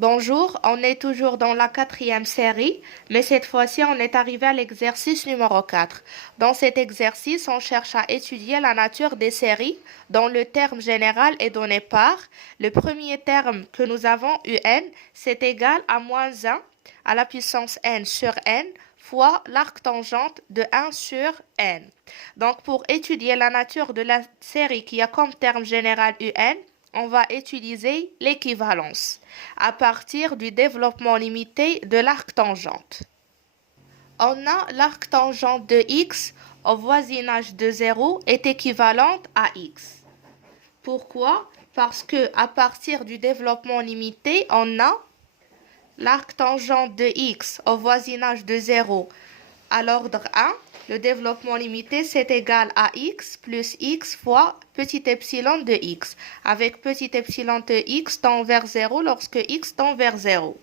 Bonjour, on est toujours dans la quatrième série, mais cette fois-ci on est arrivé à l'exercice numéro 4. Dans cet exercice, on cherche à étudier la nature des séries dont le terme général est donné par le premier terme que nous avons un, c'est égal à moins 1 à la puissance n sur n fois l'arctangente de 1 sur n. Donc pour étudier la nature de la série qui a comme terme général un, on va utiliser l'équivalence à partir du développement limité de l'arctangente. On a l'arctangente de x au voisinage de 0 est équivalente à x. Pourquoi? Parce que à partir du développement limité, on a l'arctangente de x au voisinage de 0 à l'ordre 1. Le développement limité, c'est égal à x plus x fois petit epsilon de x, avec petit epsilon de x tend vers 0 lorsque x tend vers 0.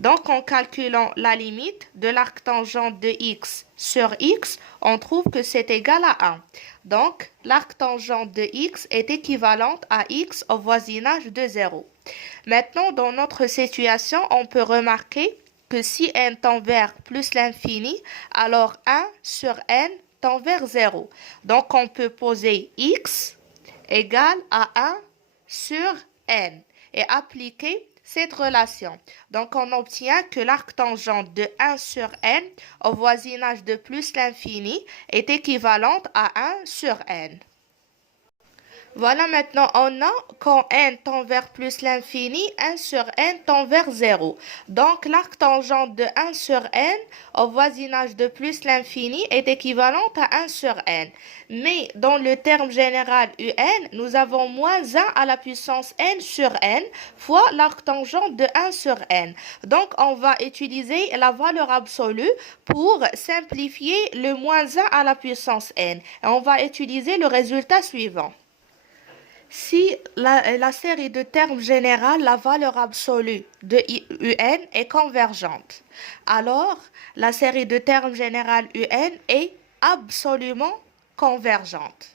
Donc, en calculant la limite de l'arctangente de x sur x, on trouve que c'est égal à 1. Donc, l'arctangente de x est équivalente à x au voisinage de 0. Maintenant, dans notre situation, on peut remarquer que si n tend vers plus l'infini, alors 1 sur n tend vers 0. Donc, on peut poser x égale à 1 sur n et appliquer cette relation. Donc, on obtient que l'arctangente de 1 sur n au voisinage de plus l'infini est équivalente à 1 sur n. Voilà, maintenant on a quand n tend vers plus l'infini, 1 sur n tend vers 0. Donc l'arctangente de 1 sur n au voisinage de plus l'infini est équivalente à 1 sur n. Mais dans le terme général un, nous avons moins 1 à la puissance n sur n fois l'arctangente de 1 sur n. Donc on va utiliser la valeur absolue pour simplifier le moins 1 à la puissance n. Et on va utiliser le résultat suivant. Si la série de termes généraux, la valeur absolue de un est convergente, alors la série de termes généraux un est absolument convergente.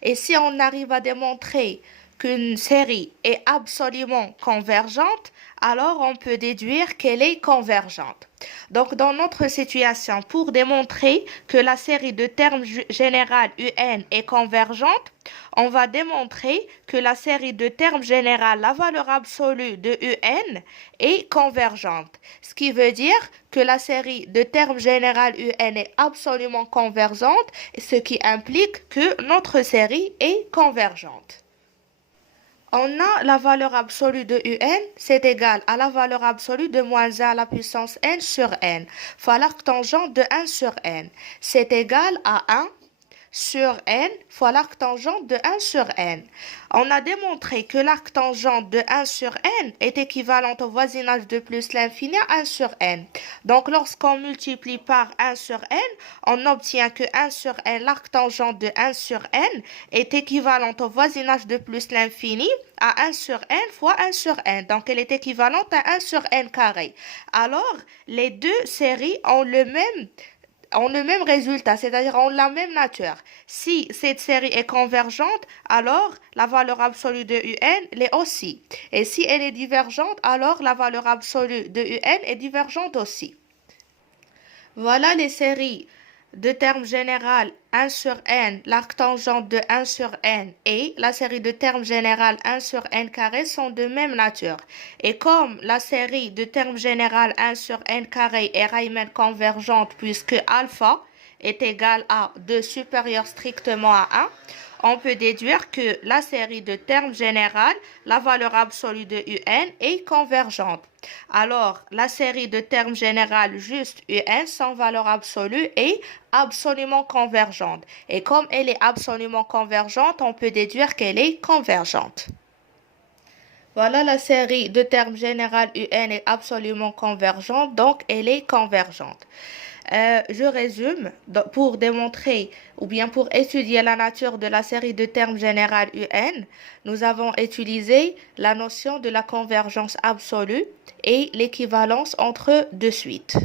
Et si on arrive à démontrer qu'une série est absolument convergente, alors on peut déduire qu'elle est convergente. Donc, dans notre situation, pour démontrer que la série de termes généraux un est convergente, on va démontrer que la série de termes généraux, la valeur absolue de un, est convergente. Ce qui veut dire que la série de termes généraux un est absolument convergente, ce qui implique que notre série est convergente. On a la valeur absolue de un, c'est égal à la valeur absolue de moins 1 à la puissance n sur n, fois l'arctangente de 1 sur n. C'est égal à 1 sur n fois l'arctangente de 1 sur n. On a démontré que l'arctangente de 1 sur n est équivalente au voisinage de plus l'infini à 1 sur n. Donc, lorsqu'on multiplie par 1 sur n, on obtient que 1 sur n, l'arctangente de 1 sur n, est équivalente au voisinage de plus l'infini à 1 sur n fois 1 sur n. Donc, elle est équivalente à 1 sur n carré. Alors, les deux séries ont le même résultat, c'est-à-dire ont la même nature. Si cette série est convergente, alors la valeur absolue de un l'est aussi. Et si elle est divergente, alors la valeur absolue de un est divergente aussi. Voilà les séries de termes général 1 sur n, l'arctangente de 1 sur n et la série de termes général 1 sur n carré sont de même nature. Et comme la série de termes général 1 sur n carré est Riemann convergente puisque alpha est égal à 2 supérieur strictement à 1, on peut déduire que la série de termes général, la valeur absolue de un, est convergente. Alors, la série de termes général juste un sans valeur absolue est absolument convergente. Et comme elle est absolument convergente, on peut déduire qu'elle est convergente. Voilà, la série de termes général un est absolument convergente, donc elle est convergente. Je résume, pour démontrer ou bien pour étudier la nature de la série de termes général un, nous avons utilisé la notion de la convergence absolue et l'équivalence entre deux suites.